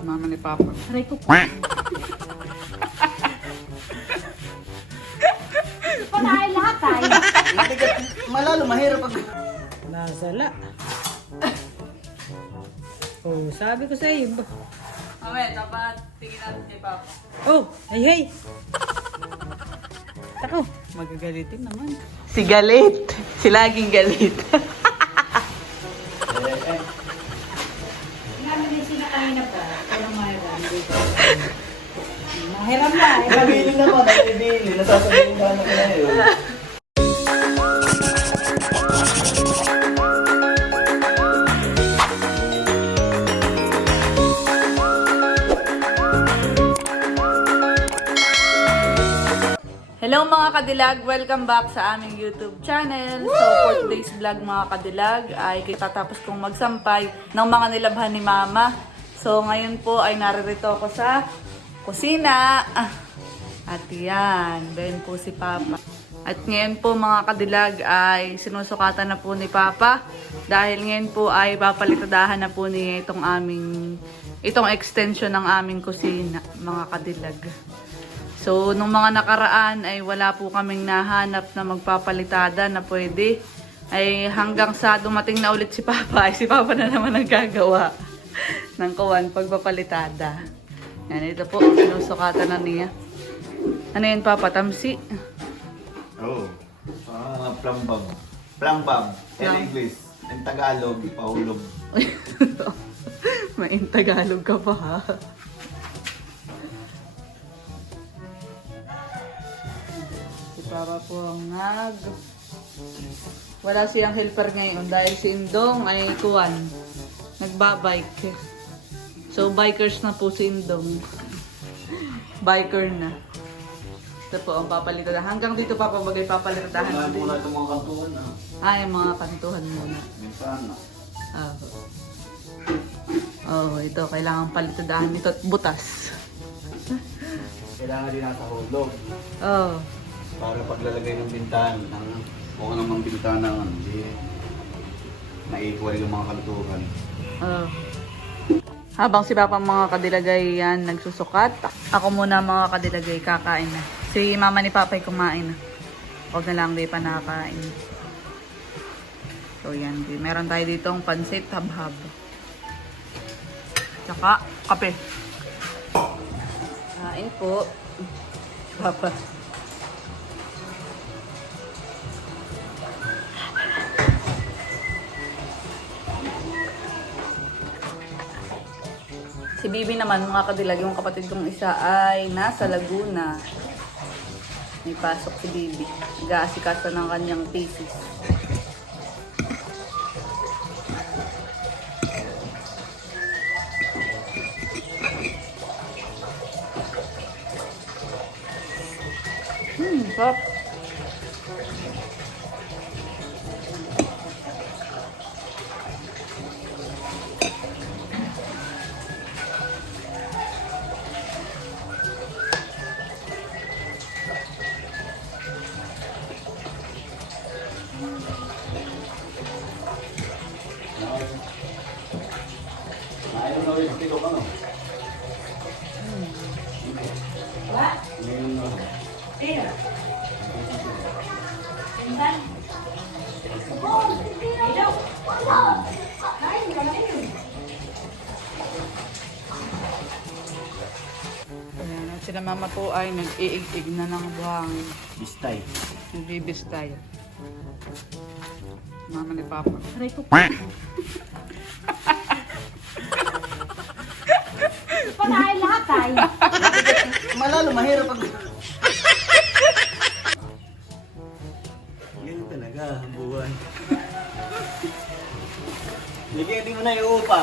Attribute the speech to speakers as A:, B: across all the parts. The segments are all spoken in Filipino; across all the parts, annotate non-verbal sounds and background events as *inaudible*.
A: Mama ni Papa.
B: Aray ko po. Panahin lahat tayo.
C: Malalo, mahirap pag...
A: Nasala. Oh, sabi ko sa iyo.
D: Mama, dapat tingin natin kay Papa.
A: Oh, hey, hey. Tako. Magagalitin naman. Si galit. Si laging galit. *laughs* Mahiram na.
C: Nabili naman, nabili. Nasasabihin ka na kaya yun.
A: Hello mga kadilag! Welcome back sa aming YouTube channel. So for today's vlog mga kadilag ay kitatapos kong magsampay ng mga nilabhan ni Mama. So ngayon po ay naririto ako sa kusina. Ah, At yan, doon po si Papa. At ngayon po mga kadilag ay sinusukatan na po ni Papa dahil ngayon po ay papalitadahan na po niya itong aming itong extension ng aming kusina mga kadilag. So, nung mga nakaraan ay wala po kaming nahanap na magpapalitada na pwede. Ay hanggang sa dumating na ulit si Papa, ay si Papa na naman ang gagawa ng kuwan pagpapalitada. Yan, ito po, sinusukatan na niya. Ano yun, Papa? Tamsi?
E: Oo. Ah, plambab. Plambab. In English. In Tagalog, ipahulog.
A: *laughs* May in Tagalog ka pa, ha? Si Papa po ang nag... Wala siyang helper ngayon dahil si Indong ay kuwan. Nagbabike. So, bikers na po si Indong. Biker na. Ito po ang papalitan. Hanggang dito pa pabagay papalitahan
E: Kailangan ko muna itong mga kantuan ah.
A: Ah, yung mga kantuhan muna.
E: Minsan ah. Ah.
A: Oh, ito kailangan palitadahan ito at butas.
E: Kailangan din nasa hulog. Oh. Para paglalagay ng bintan, ng kung anong bintana, hindi naiikuwal yung mga kantuhan.
A: Oh. Habang si Papa mga kadilagay yan nagsusukat, ako muna mga kadilagay kakain na. Si mama ni Papa ay kumain na. Huwag na lang di pa nakakain. So yan, di- meron tayo ditong pansit habhab. Tsaka kape. Kain po. Papa. Si Bibi naman, mga kadilag, yung kapatid kong isa ay nasa Laguna. May pasok si Bibi. Nag-aasikasa ng kanyang thesis. Hmm, sarap. Na rin, tilo ka no? What? Ngayon na. Here. Pinsan? Oh, Ilaw. Ay, wala yun. Ayan, at sila mama po ay nag-iig-ig na ng buhangin. Bistay. Nagbibis tayo. Mama ni Papa.
B: Aray ko po. Tayo.
C: *laughs* Malalo, mahirap pag...
E: Ganyan talaga ang buhay. Bigyan mo na yung upa.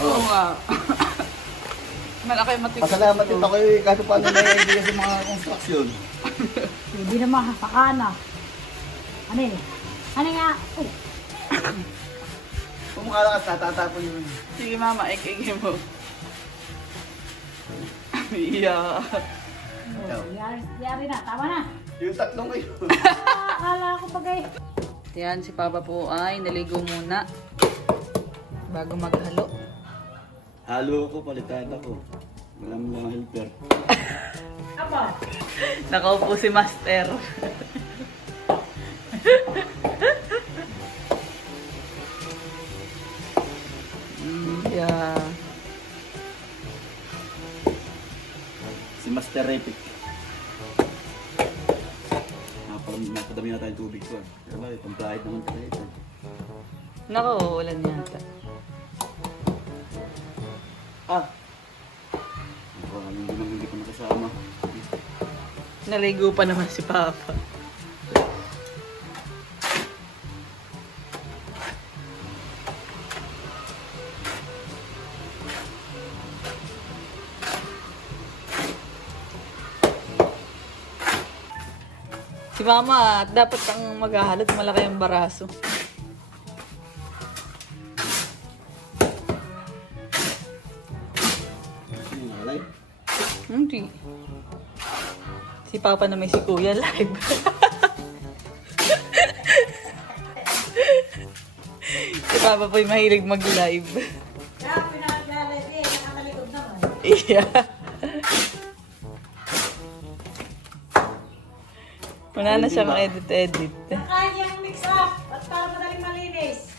A: Oo nga. *laughs* Malaki matik.
E: Pasalamat din ako eh, kaso paano na yung idea sa mga construction.
A: *laughs* Hindi na makakana. Ano yun? Ano nga? Uy,
E: Kung mukha ka, tatatapon yun.
A: Sige mama, ik-ig mo. Iya.
B: Ikaw. yari, yari na. Tama na.
E: Yung tatlong kayo. Ah,
B: *laughs* Akala ko bagay.
A: Yan, si Papa po ay naligo muna. Bago maghalo.
E: Halo ko, palitan ako. Walang mga helper.
B: Aba,
A: Nakaupo si Master.
E: Napadami na tayong tubig ko. Pero ba, itong pride naman tayo ito.
A: Nako, ulan yata.
E: Ah! Ako, hindi naman hindi ko nakasama.
A: Naligo pa naman si Papa. Mama, dapat kang maghahalot malaki ang baraso.
E: Ano yung alay?
A: Hindi. Si Papa na may si Kuya live. *laughs* si Papa po'y mahilig mag-live.
B: kaya pinakaglalay eh, nakatalikod naman.
A: *laughs* Iya. Wala na siyang edit-edit.
B: Kaya niyang mix up, at para madaling malinis.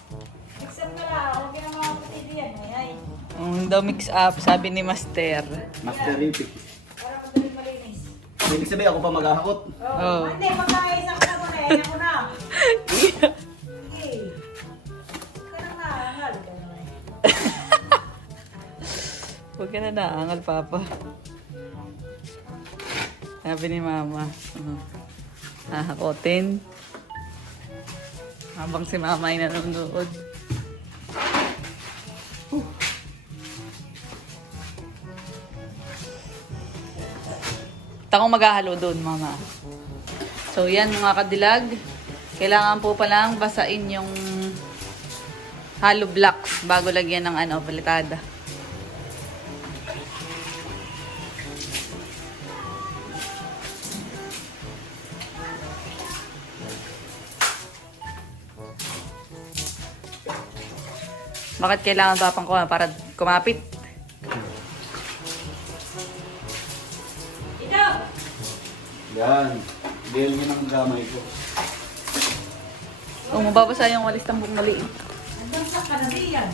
B: Mix up na lang, huwag yung mga putid yan. Ay, ay,
A: Ang daw mix up, sabi ni Master.
E: Master Repic.
B: para madaling malinis.
E: Ibig sabihin ako pa maghahakot.
A: Oh, Oh.
B: Hindi, magkaisa ko na muna eh. Ako na. *laughs*
A: Huwag ka ka na naangal, Papa. Sabi ni Mama. Uh, hahakotin. Habang si Mama ay nanonood. Takong maghahalo doon, Mama. So, yan mga kadilag. Kailangan po palang basain yung hollow blocks bago lagyan ng ano, palitada. Bakit kailangan papang ko para kumapit?
B: Ikaw!
E: Yan. Dahil yun ang gamay ko.
A: Kung mababasa yung walis ng buong maliit.
B: Hanggang sa Canadian.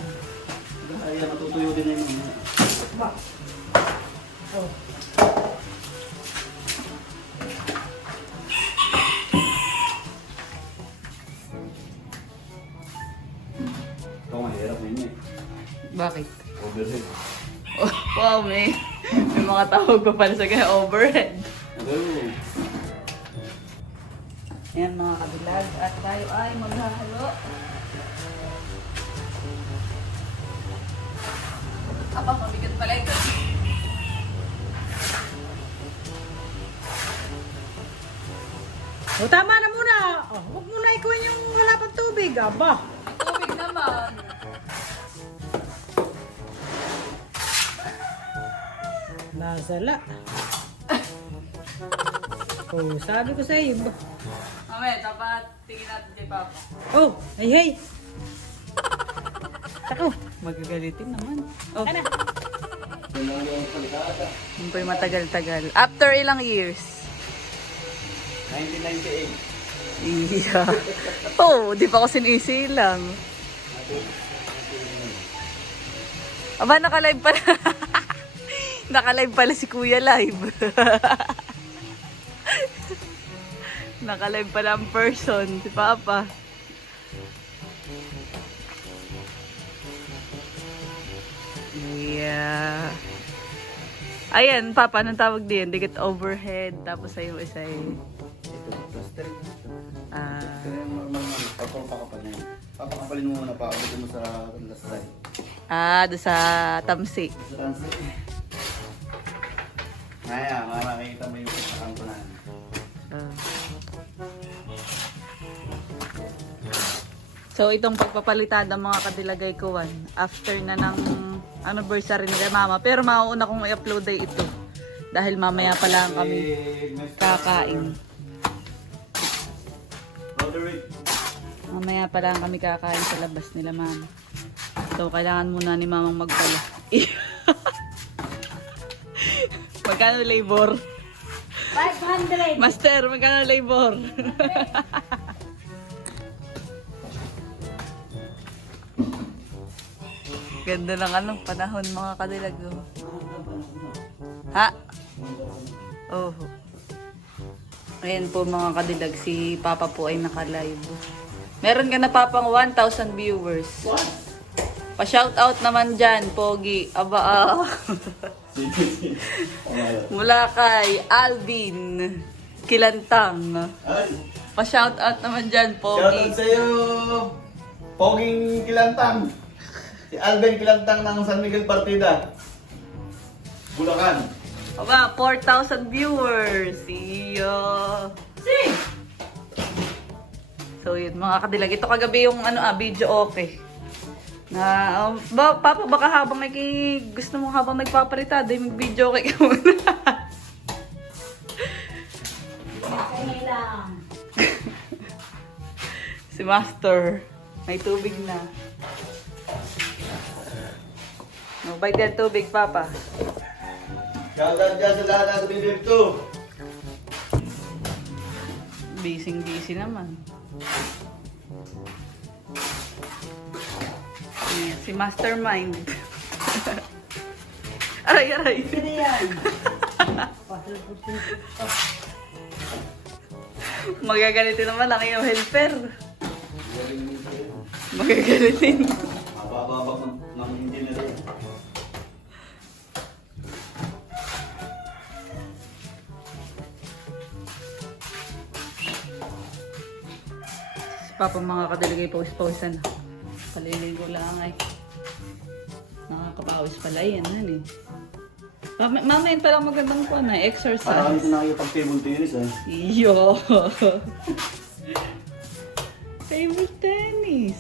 E: Ay, natutuyo din na yun. Ba? Oh.
A: Wow, may, may mga tawag pa pala sa kanya overhead. Ano? Ayan mga kabilag. At tayo ay maghahalo.
B: Aba, mabigat pala ito.
A: O tama na muna. Oh, huwag muna ikuhin yung wala pang tubig. Aba.
B: Tubig naman.
A: Nasala. oh, sabi ko sa iyo.
D: Mamaya, dapat tingin natin kay Papa.
A: Oh, ay hey. Tako. Magagalitin naman. Oh, Ano? Yung matagal-tagal. After ilang years?
E: 1998.
A: Iya. oh, di pa ako sinisilang. Aba, naka-live pala. Naka-live pala si Kuya Live. *laughs* naka-live pala ang person, si Papa. Yeah. Ayan, Papa, anong tawag din? Dikit overhead, tapos sa'yo isa Ito,
E: plaster. Ah. Papakapalin mo muna pa. Abot mo sa lasay.
A: ah, doon sa Tamsi. Sa ransi.
E: Kaya, makakita mo yung kanto na. Ah.
A: So, itong pagpapalitada mga kadilagay ko, Juan, after na ng anniversary nila mama. Pero mauuna kong i-upload ay ito. Dahil mamaya pa lang kami kakain. Mamaya pa lang kami kakain sa labas nila mama. So, kailangan muna ni mamang magpala. *laughs* Magkano labor?
B: 500.
A: Master, magkano labor? Ganda ng anong panahon mga kadilag. oh. Ha? Oh. Ayan po mga kadilag, si Papa po ay naka-live. Meron ka na papang 1,000 viewers. Pa-shoutout naman dyan, Pogi. Aba, ah. *laughs* Mula kay Alvin Kilantang. Ay, Pa-shoutout naman dyan, shoutout Pogi.
E: sa'yo, Poging Kilantang. Si Alvin Kilantang ng San Miguel Partida. Bulacan.
A: Aba, 4,000 viewers. Iyo. So yun, mga kadilag. Ito kagabi yung ano, ah, video okay. Na, um, ba, Papa, baka habang naki, gusto mo habang nagpapalita, dahil mag-video okay ka muna. *laughs* Si Master, may tubig na. No, bite yan tubig, Papa.
E: Shoutout dyan sa lahat ng bibib to.
A: Busy-busy naman. Si Mastermind. *laughs* aray, aray. Sino yan? Magagalitin naman ang iyong helper. Magagalitin.
E: Mabababak ng, ng engineer yan.
A: Si Papa mga kadaligay pawis-pawisan. Paliligo lang ay. Nakakapawis pala yan, han eh. Mama, mama yun palang magandang kuha na, Parang kami exercise.
E: nakikipag-table tennis eh.
A: Iyo. *laughs* Table tennis.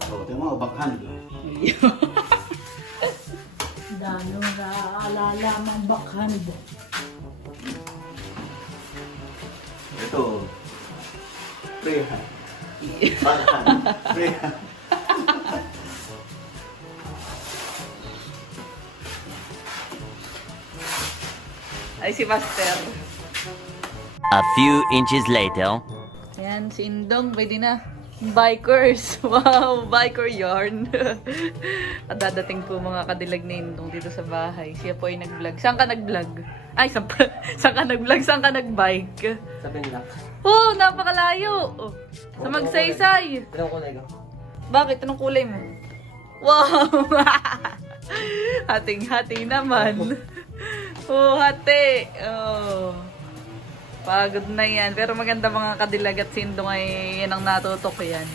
E: So, ito yung mga backhand. Iyo. *laughs*
B: Dano na alala mang backhand. Ito.
E: Prehand.
A: Ay, si Master. A few inches later. Ayan, si Indong, pwede na. Bikers! *laughs* Wow, biker yarn. *laughs* At dadating po mga kadilag ni Indong dito sa bahay. Siya po ay nag-vlog. Saan ka nag-vlog? Ay, saan, pa- *laughs* saan ka nag-vlog? Saan ka nag-bike? Sa Benlak. Oh, napakalayo! Oh, sa magsaysay! Anong kulay ka? Bakit? Anong kulay mo? Wow! Hating-hati naman. Oh, hati! Oh. Pagod na yan. Pero maganda mga kadilag at sindong ay yan ang natutok yan.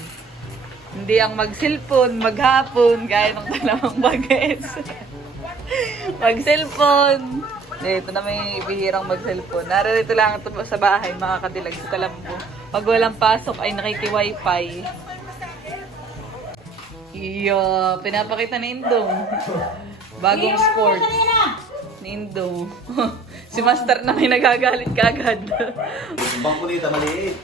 A: Hindi ang mag-cellphone, maghapon, gaya ng dalawang bages. *laughs* mag-cellphone. Ito na may bihirang mag-cellphone. Narito lang sa bahay, mga kadilag sa Talambo. Pag walang pasok ay nakiki-wifi. Iyo, pinapakita ni Indong. Bagong sport. Ni Indong. *laughs* si Master na may nagagalit kagad.
E: Yung bangko nito maliit.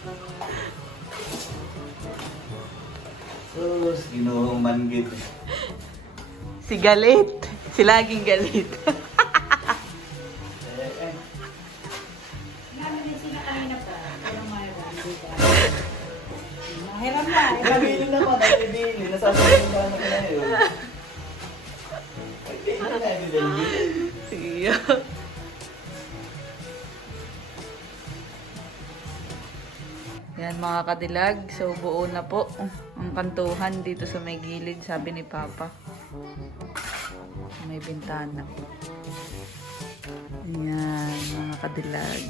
E: Sus, ginoong manggit.
A: si Galit. Si laging galit. Namin din sila kanina pa. Pero mayroon dito. Mahiram na. eh. Nabili naman, kadilag. So buo na po ang kantuhan dito sa may gilid, sabi ni Papa. May bintana. Yan mga kadilag.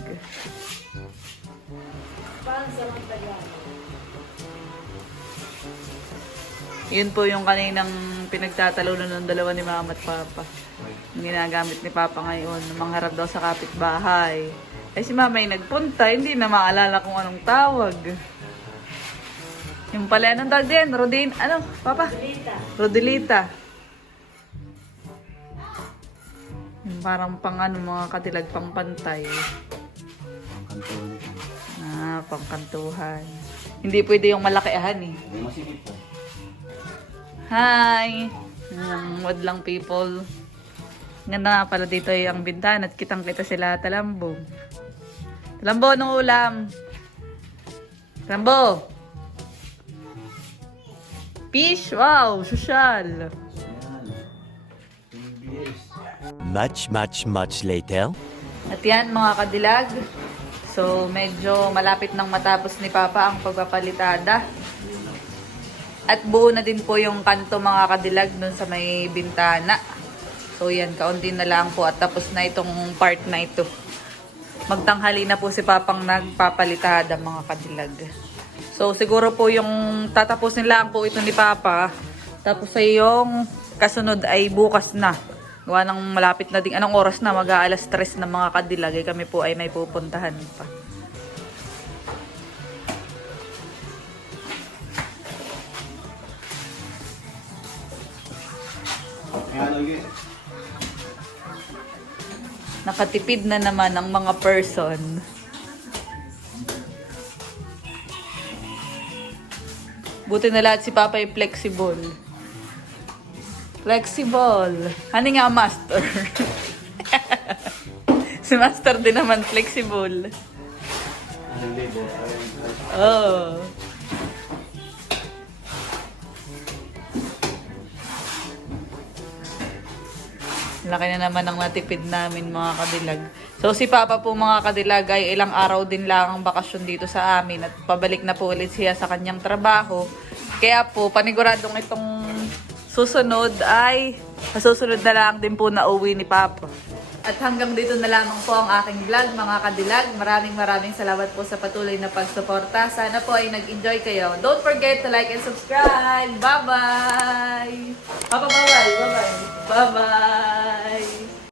A: Yun po yung kaninang pinagtatalunan ng dalawa ni Mama at Papa. Yung ginagamit ni Papa ngayon, mangharap daw sa kapitbahay. Eh si Mama ay nagpunta, hindi na maalala kung anong tawag. Yung pala, anong tawag din? Rodin, ano, Papa? Lita. Rodelita. Yung parang pang ano, mga katilag pang pantay. Ang kanto nito. Ah, pangkantuhan. Hindi pwede yung malakihan eh. Hindi masikip po. Hi! Um, wadlang people. Ganda nga pala dito yung bintana at kitang kita sila Talambo. Talambo, anong ulam? Talambo! Fish! Wow! Social! Much, much, much later. At yan mga kadilag. So medyo malapit nang matapos ni Papa ang pagpapalitada. At buo na din po yung kanto mga kadilag dun sa may bintana. So yan, kaunti na lang po at tapos na itong part na ito. Magtanghali na po si Papang nagpapalitada mga kadilag. So siguro po yung tatapusin lang po ito ni Papa. Tapos ay yung kasunod ay bukas na. Gawa ng malapit na din. Anong oras na? Mag-aalas 3 na mga kadilag. Eh, kami po ay may pupuntahan pa. Nakatipid na naman ang mga person. Buti na lahat si Papa ay flexible. Flexible. Ano nga, Master? *laughs* si Master din naman flexible. Oh. Laki na naman ang natipid namin mga kadilag. So si Papa po mga kadilag ay ilang araw din lang ang bakasyon dito sa amin at pabalik na po ulit siya sa kanyang trabaho. Kaya po paniguradong itong susunod ay susunod na lang din po na uwi ni Papa. At hanggang dito na lamang po ang aking vlog mga kadilag. Maraming maraming salamat po sa patuloy na pagsuporta. Sana po ay nag-enjoy kayo. Don't forget to like and subscribe. Bye-bye! Papa, bye-bye! Bye-bye! Bye-bye!